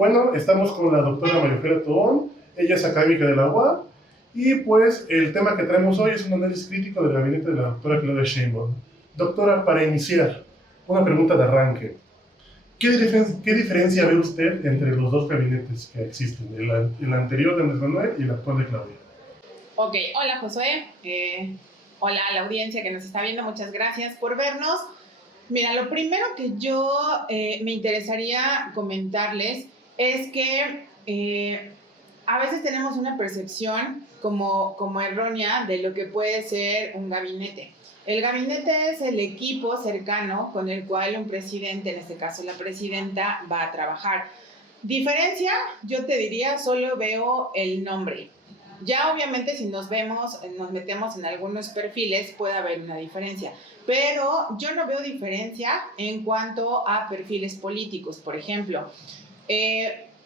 Bueno, estamos con la doctora Marifer Tobón, ella es académica de la UAM, y pues el tema que traemos hoy es un análisis crítico del gabinete de la doctora Claudia Sheinbaum. Doctora, para iniciar, una pregunta de arranque. ¿Qué diferencia ve usted entre los dos gabinetes que existen, el anterior de Andrés Manuel y el actual de Claudia? Ok, hola Josué, hola a la audiencia que nos está viendo, muchas gracias por vernos. Mira, lo primero que yo me interesaría comentarles es que a veces tenemos una percepción como errónea de lo que puede ser un gabinete. El gabinete es el equipo cercano con el cual un presidente, en este caso la presidenta, va a trabajar. Diferencia, yo te diría, solo veo el nombre. Ya obviamente si nos metemos en algunos perfiles, puede haber una diferencia. Pero yo no veo diferencia en cuanto a perfiles políticos, por ejemplo.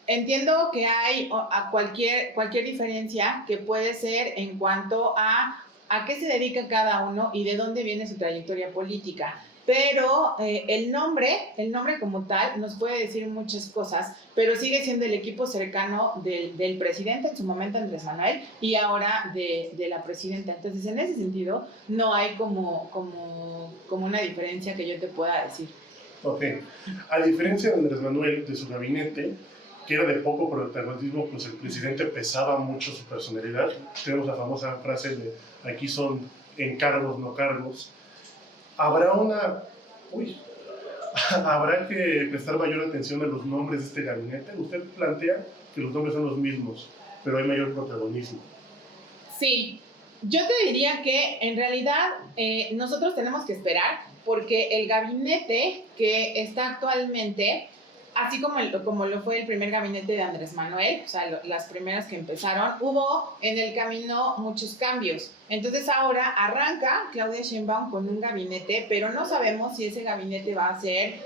Entiendo que hay cualquier diferencia que puede ser en cuanto a qué se dedica cada uno y de dónde viene su trayectoria política. Pero el nombre como tal nos puede decir muchas cosas, pero sigue siendo el equipo cercano del presidente, en su momento Andrés Manuel, y ahora de la presidenta. Entonces, en ese sentido, no hay como una diferencia que yo te pueda decir. Ok. A diferencia de Andrés Manuel, de su gabinete, que era de poco protagonismo, pues el presidente pesaba mucho su personalidad. Tenemos la famosa frase de aquí son encargos, no cargos. Habrá que prestar mayor atención a los nombres de este gabinete. Usted plantea que los nombres son los mismos, pero hay mayor protagonismo. Sí, yo te diría que en realidad nosotros tenemos que esperar porque el gabinete que está actualmente, así como lo fue el primer gabinete de Andrés Manuel, o sea, las primeras que empezaron, hubo en el camino muchos cambios. Entonces ahora arranca Claudia Sheinbaum con un gabinete, pero no sabemos si ese gabinete va a ser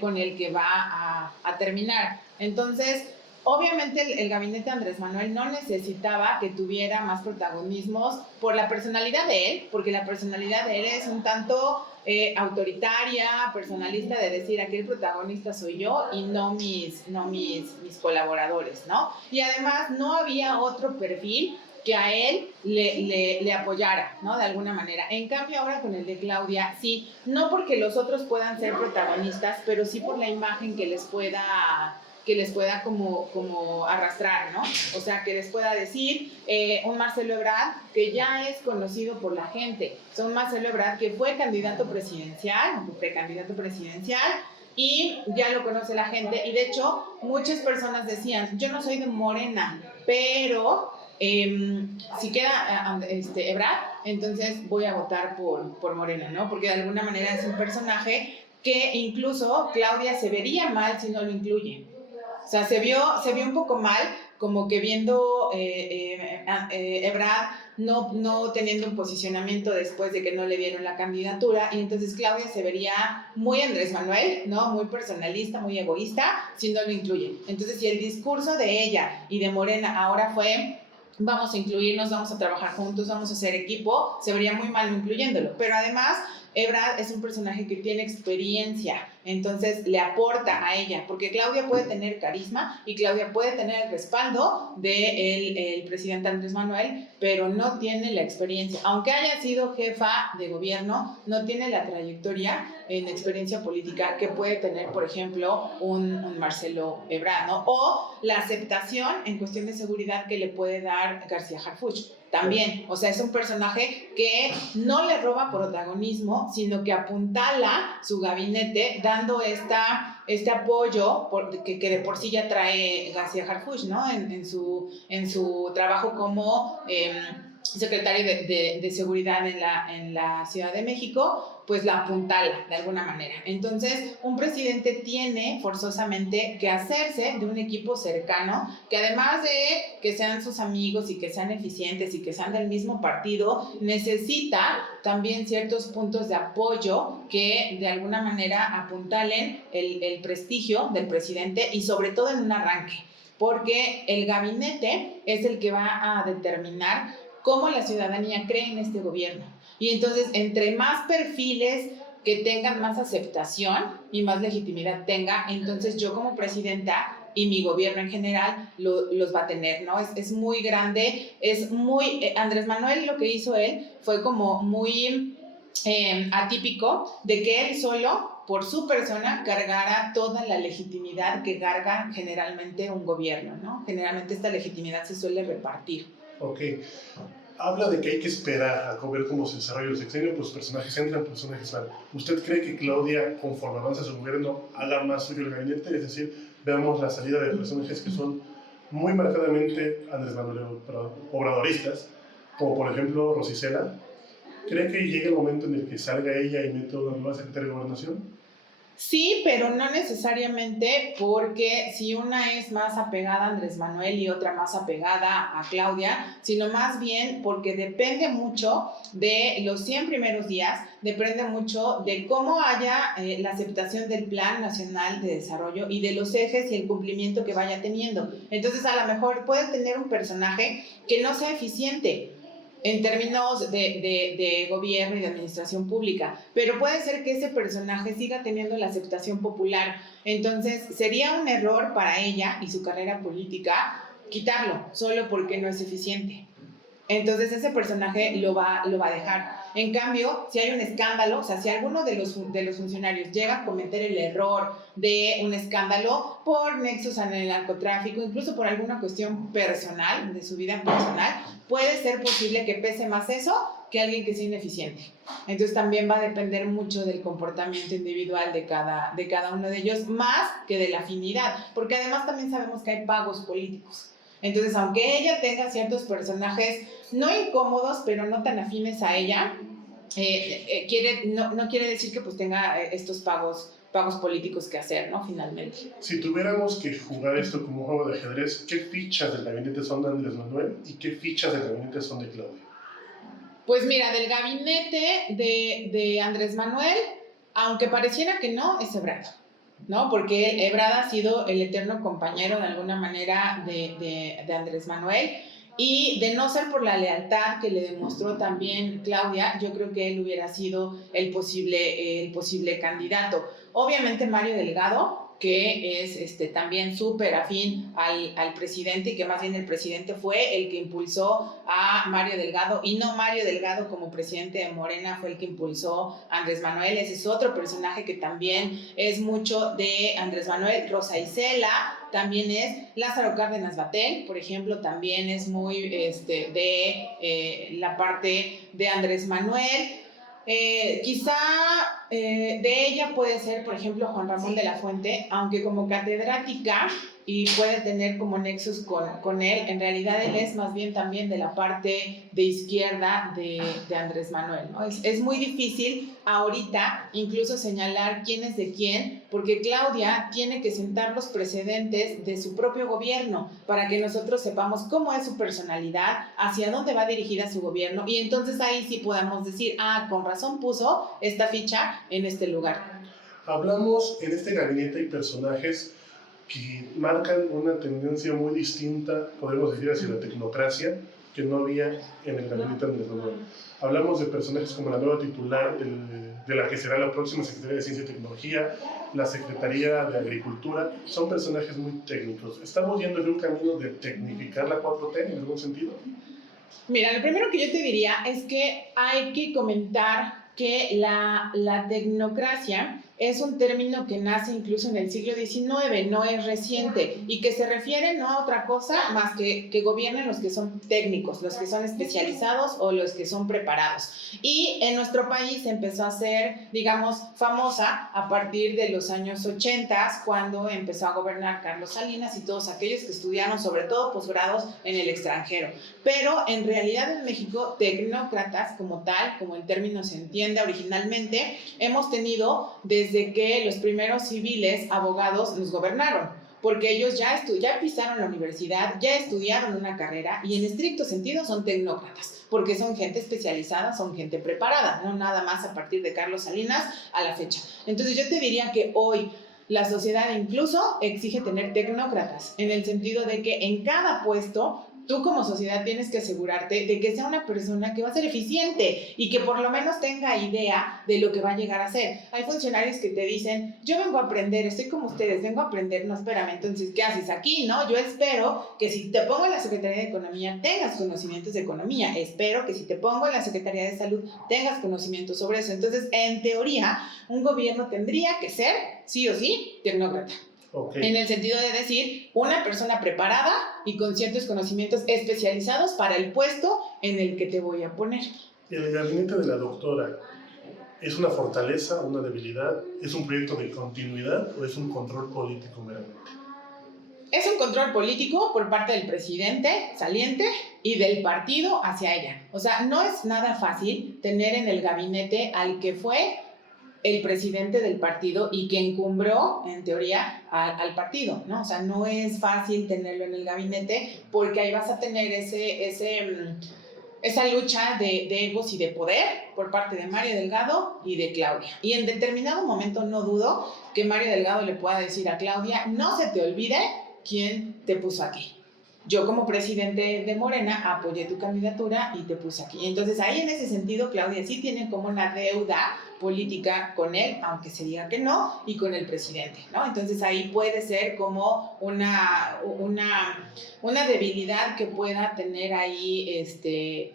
con el que va a terminar. Entonces, obviamente el gabinete de Andrés Manuel no necesitaba que tuviera más protagonismos por la personalidad de él, porque la personalidad de él es un tanto autoritaria, personalista, de decir aquí el protagonista soy yo y no mis colaboradores, ¿no? Y además no había otro perfil que a él le apoyara, ¿no? De alguna manera. En cambio ahora con el de Claudia, sí, no porque los otros puedan ser protagonistas, pero sí por la imagen que les pueda como arrastrar, ¿no? O sea, que les pueda decir un Marcelo Ebrard que ya es conocido por la gente. Un Marcelo Ebrard que fue candidato presidencial, precandidato presidencial, y ya lo conoce la gente. Y de hecho, muchas personas decían, yo no soy de Morena, pero si queda Ebrard, entonces voy a votar por Morena, ¿no? Porque de alguna manera es un personaje que incluso Claudia se vería mal si no lo incluye. O sea, se vio un poco mal, como que viendo Ebrard no teniendo un posicionamiento después de que no le dieron la candidatura, y entonces Claudia se vería muy Andrés Manuel, ¿no? Muy personalista, muy egoísta, si no lo incluye. Entonces, si el discurso de ella y de Morena ahora fue vamos a incluirnos, vamos a trabajar juntos, vamos a hacer equipo, se vería muy mal no incluyéndolo. Pero además, Ebrard es un personaje que tiene experiencia, entonces le aporta a ella, porque Claudia puede tener carisma y Claudia puede tener el respaldo del presidente Andrés Manuel, pero no tiene la experiencia. Aunque haya sido jefa de gobierno, no tiene la trayectoria en experiencia política que puede tener, por ejemplo, un Marcelo Ebrard, ¿no? O la aceptación en cuestión de seguridad que le puede dar García Harfuch. También, o sea, es un personaje que no le roba protagonismo, sino que apuntala su gabinete dando este apoyo que de por sí ya trae García Harfuch, ¿no? En su trabajo como secretario de Seguridad en la Ciudad de México, pues la apuntala de alguna manera. Entonces, un presidente tiene forzosamente que hacerse de un equipo cercano, que además de que sean sus amigos y que sean eficientes y que sean del mismo partido, necesita también ciertos puntos de apoyo que de alguna manera apuntalen el prestigio del presidente, y sobre todo en un arranque, porque el gabinete es el que va a determinar cómo la ciudadanía cree en este gobierno. Y entonces, entre más perfiles que tengan más aceptación y más legitimidad tenga, entonces yo como presidenta y mi gobierno en general los va a tener, ¿no? Es muy grande, Andrés Manuel lo que hizo él fue como muy atípico de que él solo, por su persona, cargara toda la legitimidad que carga generalmente un gobierno, ¿no? Generalmente esta legitimidad se suele repartir. Ok. Habla de que hay que esperar a ver cómo se desarrolla el sexenio, pues personajes entran, personajes van. ¿Usted cree que Claudia, conforme avanza su gobierno, haga más suyo el gabinete? Es decir, veamos la salida de personajes que son muy marcadamente Andrés Manuel obradoristas, como por ejemplo Rosicela. ¿Cree que llegue el momento en el que salga ella y meta una nueva secretaria de Gobernación? Sí, pero no necesariamente, porque si una es más apegada a Andrés Manuel y otra más apegada a Claudia, sino más bien porque depende mucho de los 100 primeros días, depende mucho de cómo haya la aceptación del Plan Nacional de Desarrollo y de los ejes y el cumplimiento que vaya teniendo. Entonces, a lo mejor puede tener un personaje que no sea eficiente en términos de gobierno y de administración pública, pero puede ser que ese personaje siga teniendo la aceptación popular. Entonces sería un error para ella y su carrera política quitarlo solo porque no es eficiente. Entonces ese personaje lo va a dejar. En cambio, si hay un escándalo, o sea, si alguno de los funcionarios llega a cometer el error de un escándalo por nexos en el narcotráfico, incluso por alguna cuestión personal, de su vida personal, puede ser posible que pese más eso que alguien que sea ineficiente. Entonces también va a depender mucho del comportamiento individual de cada uno de ellos, más que de la afinidad, porque además también sabemos que hay pagos políticos. Entonces, aunque ella tenga ciertos personajes no incómodos, pero no tan afines a ella, no quiere decir que pues tenga estos pagos políticos que hacer, ¿no? Finalmente. Si tuviéramos que jugar esto como un juego de ajedrez, ¿qué fichas del gabinete son de Andrés Manuel y qué fichas del gabinete son de Claudia? Pues mira, del gabinete de Andrés Manuel, aunque pareciera que no, es Ebrard, ¿no? Porque Ebrard ha sido el eterno compañero de alguna manera de Andrés Manuel, y de no ser por la lealtad que le demostró también Claudia, yo creo que él hubiera sido el posible candidato. Obviamente Mario Delgado, que es también súper afín al presidente, y que más bien el presidente fue el que impulsó a Mario Delgado, y no Mario Delgado como presidente de Morena fue el que impulsó a Andrés Manuel. Ese es otro personaje que también es mucho de Andrés Manuel. Rosa Isela también es. Lázaro Cárdenas Batel, por ejemplo, también es muy de la parte de Andrés Manuel. Quizá de ella puede ser, por ejemplo, Juan Ramón de la Fuente, aunque como catedrática y puede tener como nexos con él, en realidad él es más bien también de la parte de izquierda de Andrés Manuel, ¿no? Es muy difícil ahorita incluso señalar quién es de quién, porque Claudia tiene que sentar los precedentes de su propio gobierno para que nosotros sepamos cómo es su personalidad, hacia dónde va dirigida su gobierno, y entonces ahí sí podamos decir, con razón puso esta ficha en este lugar. Hablamos en este gabinete hay personajes que marcan una tendencia muy distinta, podemos decir, hacia la tecnocracia, que no había en el gabinete de Andrés Manuel. Hablamos de personajes como la nueva titular de la que será la próxima Secretaría de Ciencia y Tecnología, la Secretaría de Agricultura. Son personajes muy técnicos. ¿Estamos yendo en un camino de tecnificar la 4T en algún sentido? Mira, lo primero que yo te diría es que hay que comentar que la tecnocracia es un término que nace incluso en el siglo XIX, no es reciente, y que se refiere no a otra cosa más que gobiernen los que son técnicos, los que son especializados o los que son preparados. Y en nuestro país empezó a ser, digamos, famosa a partir de los años 80, cuando empezó a gobernar Carlos Salinas y todos aquellos que estudiaron, sobre todo posgrados en el extranjero. Pero en realidad en México, tecnócratas como tal, como el término se entiende originalmente, hemos tenido desde que los primeros civiles abogados nos gobernaron, porque ellos ya pisaron la universidad, ya estudiaron una carrera, y en estricto sentido son tecnócratas, porque son gente especializada, son gente preparada, no nada más a partir de Carlos Salinas a la fecha. Entonces yo te diría que hoy la sociedad incluso exige tener tecnócratas, en el sentido de que en cada puesto tú como sociedad tienes que asegurarte de que sea una persona que va a ser eficiente y que por lo menos tenga idea de lo que va a llegar a ser. Hay funcionarios que te dicen, yo vengo a aprender, estoy como ustedes, vengo a aprender, no, espérame, entonces, ¿qué haces aquí? No, yo espero que si te pongo en la Secretaría de Economía tengas conocimientos de economía, espero que si te pongo en la Secretaría de Salud tengas conocimientos sobre eso. Entonces, en teoría, un gobierno tendría que ser, sí o sí, tecnócrata. Okay. En el sentido de decir, una persona preparada y con ciertos conocimientos especializados para el puesto en el que te voy a poner. ¿El gabinete de la doctora es una fortaleza, una debilidad? ¿Es un proyecto de continuidad o es un control político meramente? Es un control político por parte del presidente saliente y del partido hacia ella. O sea, no es nada fácil tener en el gabinete al que fue el presidente del partido y que encumbró, en teoría, al partido, ¿no? O sea, no es fácil tenerlo en el gabinete porque ahí vas a tener esa lucha de egos y de poder por parte de Mario Delgado y de Claudia. Y en determinado momento no dudo que Mario Delgado le pueda decir a Claudia, no se te olvide quién te puso aquí. Yo como presidente de Morena apoyé tu candidatura y te puse aquí. Entonces ahí en ese sentido Claudia sí tiene como una deuda política con él, aunque se diga que no, y con el presidente, ¿no? Entonces ahí puede ser como una debilidad que pueda tener ahí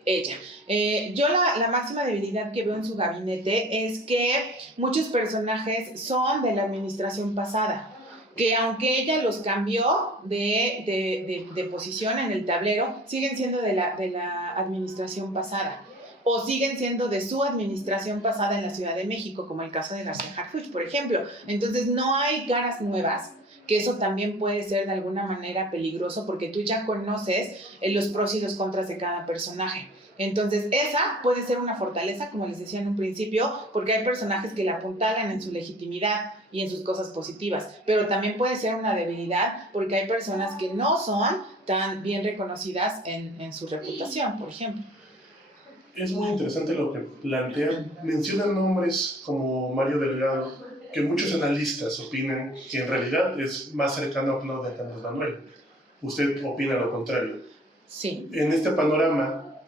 ella. Yo la máxima debilidad que veo en su gabinete es que muchos personajes son de la administración pasada, que aunque ella los cambió de posición en el tablero, siguen siendo de la administración pasada, o siguen siendo de su administración pasada en la Ciudad de México, como el caso de García Harfuch, por ejemplo. Entonces no hay caras nuevas, que eso también puede ser de alguna manera peligroso, porque tú ya conoces los pros y los contras de cada personaje. Entonces esa puede ser una fortaleza, como les decía en un principio, porque hay personajes que la apuntalan en su legitimidad y en sus cosas positivas, pero también puede ser una debilidad porque hay personas que no son tan bien reconocidas en su reputación, por ejemplo. Es muy interesante lo que plantean. Mencionan nombres como Mario Delgado, que muchos analistas opinan que en realidad es más cercano a Claudia que a Andrés Manuel. ¿Usted opina lo contrario? Sí. En este panorama,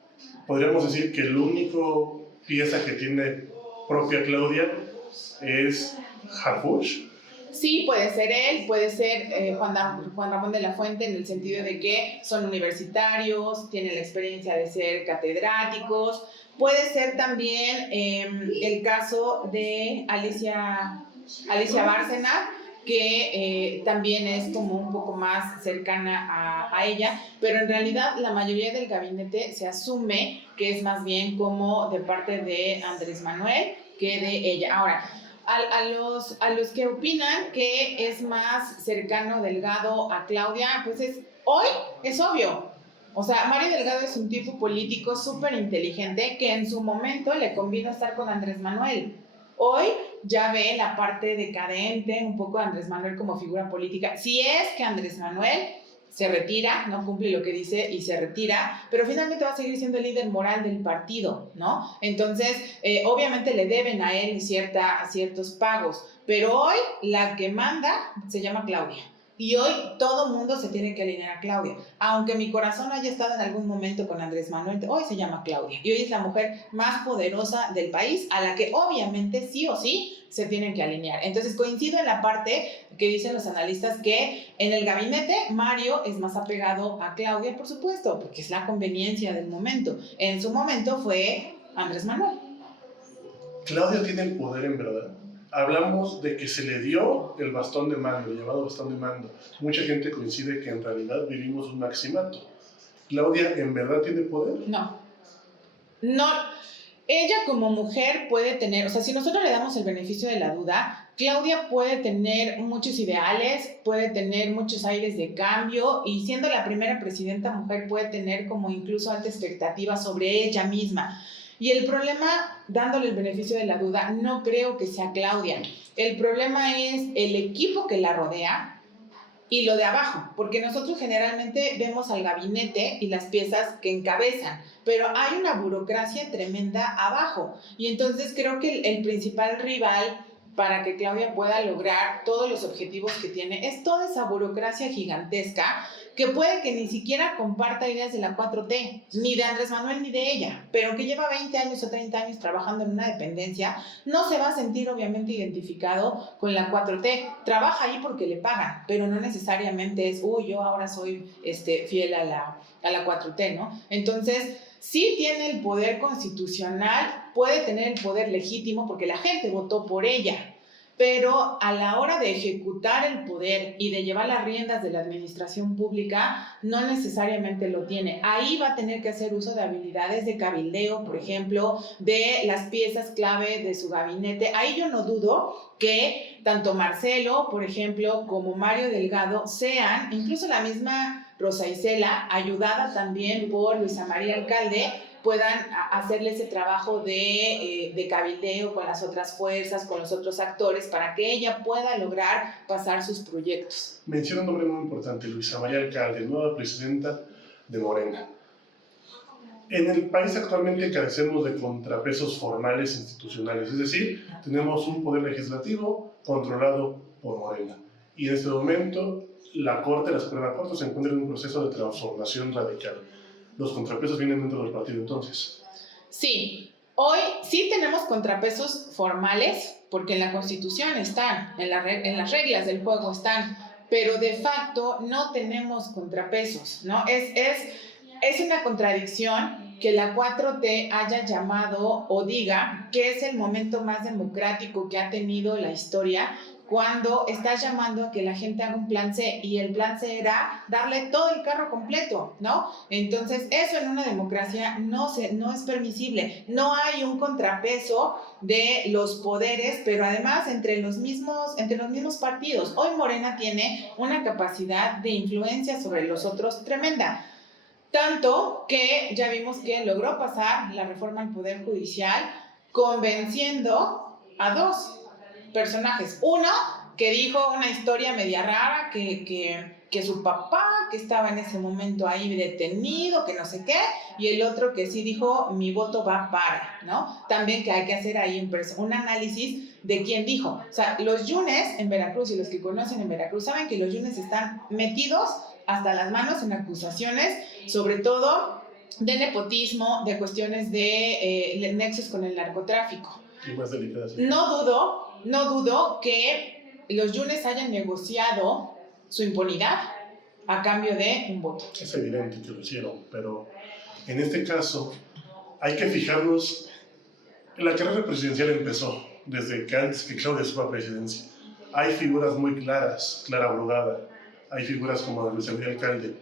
podríamos decir que el único pieza que tiene propia Claudia es Harfuch. Sí, puede ser él, puede ser Juan Ramón de la Fuente, en el sentido de que son universitarios, tienen la experiencia de ser catedráticos. Puede ser también el caso de Alicia Bárcena, que también es como un poco más cercana a ella, pero en realidad la mayoría del gabinete se asume que es más bien como de parte de Andrés Manuel que de ella. Ahora, a los que opinan que es más cercano Delgado a Claudia, pues hoy es obvio. O sea, Mario Delgado es un tipo político súper inteligente que en su momento le convino estar con Andrés Manuel. Hoy ya ve la parte decadente un poco de Andrés Manuel como figura política. Si es que Andrés Manuel se retira, no cumple lo que dice y se retira, pero finalmente va a seguir siendo el líder moral del partido, ¿no? Entonces, obviamente le deben a él ciertos pagos, pero hoy la que manda se llama Claudia. Y hoy todo mundo se tiene que alinear a Claudia. Aunque mi corazón haya estado en algún momento con Andrés Manuel, hoy se llama Claudia. Y hoy es la mujer más poderosa del país, a la que obviamente sí o sí se tienen que alinear. Entonces coincido en la parte que dicen los analistas que en el gabinete Mario es más apegado a Claudia, por supuesto, porque es la conveniencia del momento. En su momento fue Andrés Manuel. Claudia tiene el poder en verdad. Hablamos de que se le dio el bastón de mando, el llamado bastón de mando. Mucha gente coincide que en realidad vivimos un maximato. ¿Claudia en verdad tiene poder? No. Ella como mujer puede tener, o sea, si nosotros le damos el beneficio de la duda, Claudia puede tener muchos ideales, puede tener muchos aires de cambio, y siendo la primera presidenta mujer puede tener como incluso alta expectativa sobre ella misma. Y el problema, dándole el beneficio de la duda, no creo que sea Claudia. El problema es el equipo que la rodea y lo de abajo, porque nosotros generalmente vemos al gabinete y las piezas que encabezan, pero hay una burocracia tremenda abajo. Y entonces creo que el principal rival para que Claudia pueda lograr todos los objetivos que tiene es toda esa burocracia gigantesca que puede que ni siquiera comparta ideas de la 4T, ni de Andrés Manuel ni de ella, pero que lleva 20 años o 30 años trabajando en una dependencia, no se va a sentir obviamente identificado con la 4T. Trabaja ahí porque le pagan, pero no necesariamente es, yo ahora soy fiel a la 4T, ¿no? Entonces, sí tiene el poder constitucional, puede tener el poder legítimo porque la gente votó por ella, pero a la hora de ejecutar el poder y de llevar las riendas de la administración pública, no necesariamente lo tiene. Ahí va a tener que hacer uso de habilidades de cabildeo, por ejemplo, de las piezas clave de su gabinete. Ahí yo no dudo que tanto Marcelo, por ejemplo, como Mario Delgado sean, incluso la misma Rosa Isela, ayudada también por Luisa María Alcalde, puedan hacerle ese trabajo de cabildeo con las otras fuerzas, con los otros actores, para que ella pueda lograr pasar sus proyectos. Menciona un nombre muy importante, Luisa María Alcalde, nueva presidenta de Morena. En el país actualmente carecemos de contrapesos formales institucionales, es decir, tenemos un poder legislativo controlado por Morena. Y en este momento la Suprema Corte se encuentra en un proceso de transformación radical. Los contrapesos vienen dentro del partido entonces. Sí, hoy sí tenemos contrapesos formales, porque en la Constitución están, en las reglas del juego están, pero de facto no tenemos contrapesos, ¿no? Es una contradicción que la 4T haya llamado o diga que es el momento más democrático que ha tenido la historia, cuando estás llamando a que la gente haga un plan C, y el plan C era darle todo el carro completo, ¿no? Entonces, eso en una democracia no es permisible. No hay un contrapeso de los poderes, pero además entre los mismos partidos. Hoy Morena tiene una capacidad de influencia sobre los otros tremenda. Tanto que ya vimos que logró pasar la reforma al Poder Judicial convenciendo a dos personajes. Uno que dijo una historia media rara, que su papá, que estaba en ese momento ahí detenido, que no sé qué, y el otro que sí dijo, mi voto va para, ¿no? También que hay que hacer ahí un análisis de quién dijo. O sea, los yunes en Veracruz, y los que conocen en Veracruz saben que los yunes están metidos hasta las manos en acusaciones, sobre todo de nepotismo, de cuestiones de nexos con el narcotráfico. Y más delicadas. No dudo que los yunes hayan negociado su impunidad a cambio de un voto. Es evidente que lo hicieron, pero en este caso hay que fijarnos. La carrera presidencial empezó desde que antes que Claudia suba a presidencia. Hay figuras muy claras, Clara Brugada, hay figuras como Luis María Alcalde.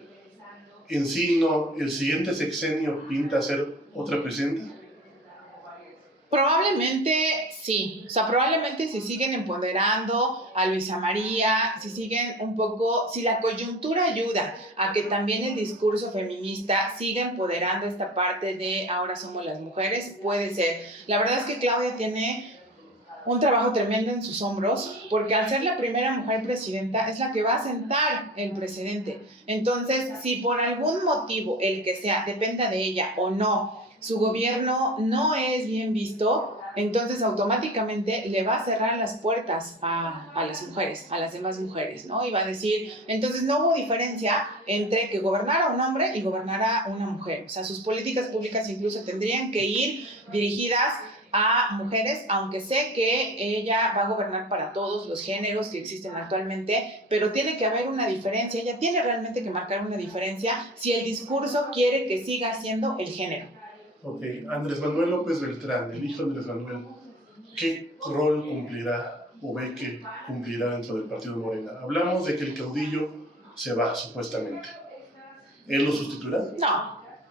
¿Encino el siguiente sexenio pinta ser otra presidenta? Probablemente sí, o sea, probablemente si siguen empoderando a Luisa María, si siguen un poco, si la coyuntura ayuda a que también el discurso feminista siga empoderando esta parte de ahora somos las mujeres, puede ser. La verdad es que Claudia tiene un trabajo tremendo en sus hombros, porque al ser la primera mujer presidenta es la que va a sentar el precedente. Entonces, si por algún motivo, el que sea, dependa de ella o no, su gobierno no es bien visto, entonces automáticamente le va a cerrar las puertas a las mujeres, a las demás mujeres, ¿no? Y va a decir, entonces no hubo diferencia entre que gobernara un hombre y gobernara una mujer. O sea, sus políticas públicas incluso tendrían que ir dirigidas a mujeres, aunque sé que ella va a gobernar para todos los géneros que existen actualmente, pero tiene que haber una diferencia. Ella tiene realmente que marcar una diferencia si el discurso quiere que siga siendo el género. Ok, Andrés Manuel López Beltrán, el hijo de Andrés Manuel, ¿qué rol cumplirá o ve que cumplirá dentro del partido Morena? Hablamos de que el caudillo se va, supuestamente. ¿Él lo sustituirá?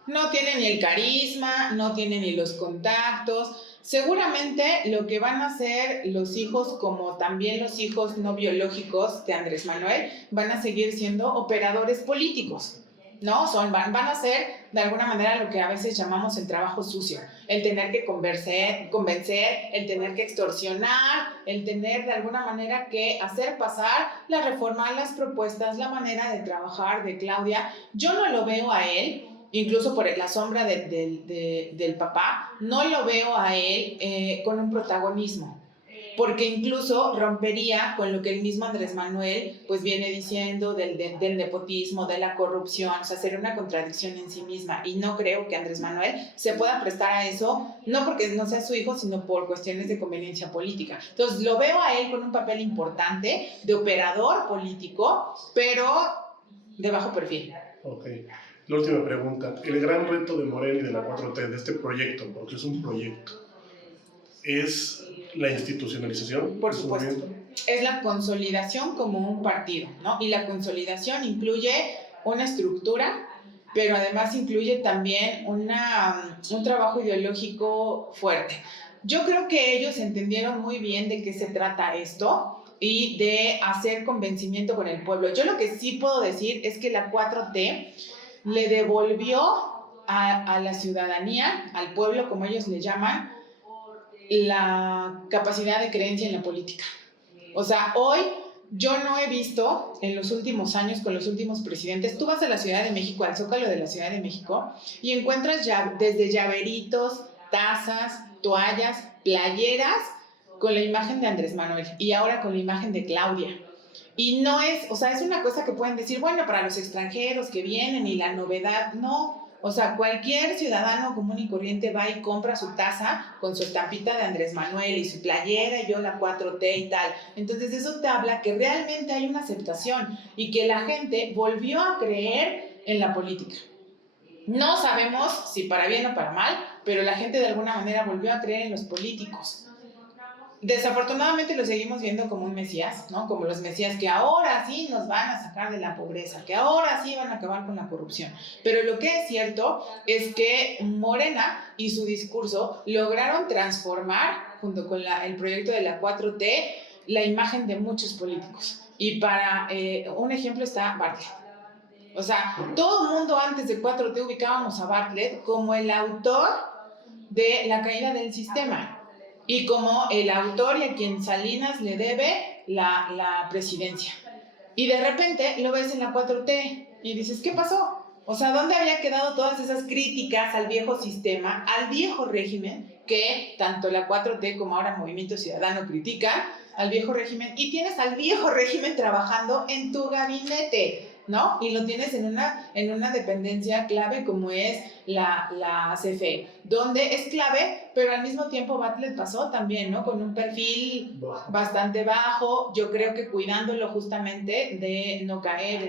No tiene ni el carisma, no tiene ni los contactos. Seguramente lo que van a hacer los hijos, como también los hijos no biológicos de Andrés Manuel, van a seguir siendo operadores políticos, ¿no? Van a hacer de alguna manera lo que a veces llamamos el trabajo sucio, el tener que convencer, el tener que extorsionar, el tener de alguna manera que hacer pasar la reforma, las propuestas, la manera de trabajar de Claudia. Yo no lo veo a él, incluso por la sombra del papá, no lo veo a él con un protagonismo. porque incluso rompería con lo que el mismo Andrés Manuel pues viene diciendo del nepotismo, de la corrupción. O sea, sería una contradicción en sí misma, y no creo que Andrés Manuel se pueda prestar a eso, no porque no sea su hijo, sino por cuestiones de conveniencia política. Entonces lo veo a él con un papel importante de operador político, pero de bajo perfil. Ok. La última pregunta. El gran reto de Morena y de la 4T, de este proyecto, porque es un proyecto, ¿es la institucionalización? Por supuesto. Es la consolidación como un partido, ¿no? Y la consolidación incluye una estructura, pero además incluye también un trabajo ideológico fuerte. Yo creo que ellos entendieron muy bien de qué se trata esto y de hacer convencimiento con el pueblo. Yo lo que sí puedo decir es que la 4T le devolvió a la ciudadanía, al pueblo, como ellos le llaman, la capacidad de creencia en la política. O sea, hoy yo no he visto en los últimos años con los últimos presidentes, tú vas a la Ciudad de México, al Zócalo de la Ciudad de México, y encuentras ya desde llaveritos, tazas, toallas, playeras con la imagen de Andrés Manuel y ahora con la imagen de Claudia. Y no es, o sea, es una cosa que pueden decir, bueno, para los extranjeros que vienen y la novedad, no. O sea, cualquier ciudadano común y corriente va y compra su taza con su estampita de Andrés Manuel y su playera y yo la 4T y tal. Entonces eso te habla que realmente hay una aceptación y que la gente volvió a creer en la política. No sabemos si para bien o para mal, pero la gente de alguna manera volvió a creer en los políticos. Desafortunadamente lo seguimos viendo como un mesías, ¿no? Como los mesías que ahora sí nos van a sacar de la pobreza, que ahora sí van a acabar con la corrupción. Pero lo que es cierto es que Morena y su discurso lograron transformar, junto con el proyecto de la 4T, la imagen de muchos políticos. Y para un ejemplo está Bartlett. O sea, todo el mundo antes de 4T ubicábamos a Bartlett como el autor de la caída del sistema. Y como el autor y a quien Salinas le debe la presidencia. Y de repente lo ves en la 4T y dices, ¿qué pasó? O sea, ¿dónde había quedado todas esas críticas al viejo sistema, al viejo régimen, que tanto la 4T como ahora Movimiento Ciudadano critican al viejo régimen? Y tienes al viejo régimen trabajando en tu gabinete, ¿no? Y lo tienes en una dependencia clave como es la CFE, donde es clave, pero al mismo tiempo Bartlett pasó también, ¿no? Con un perfil bastante bajo, yo creo que cuidándolo justamente de no caer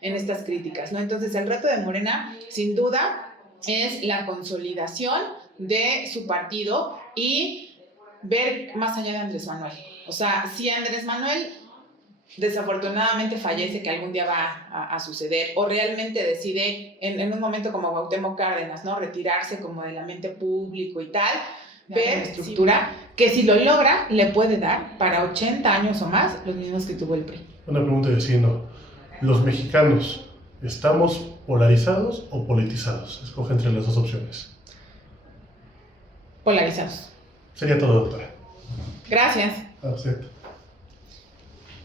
en estas críticas, ¿no? Entonces el reto de Morena, sin duda, es la consolidación de su partido y ver más allá de Andrés Manuel. O sea, si Andrés Manuel desafortunadamente fallece, que algún día va a suceder, o realmente decide en un momento como Cuauhtémoc Cárdenas, ¿no? Retirarse como del ambiente público y tal, ver estructura que si lo logra le puede dar para 80 años o más los mismos que tuvo el PRI. Una pregunta diciendo, ¿los mexicanos estamos polarizados o politizados? Escoge entre las dos opciones. Polarizados. Sería todo, doctora. Gracias. A usted.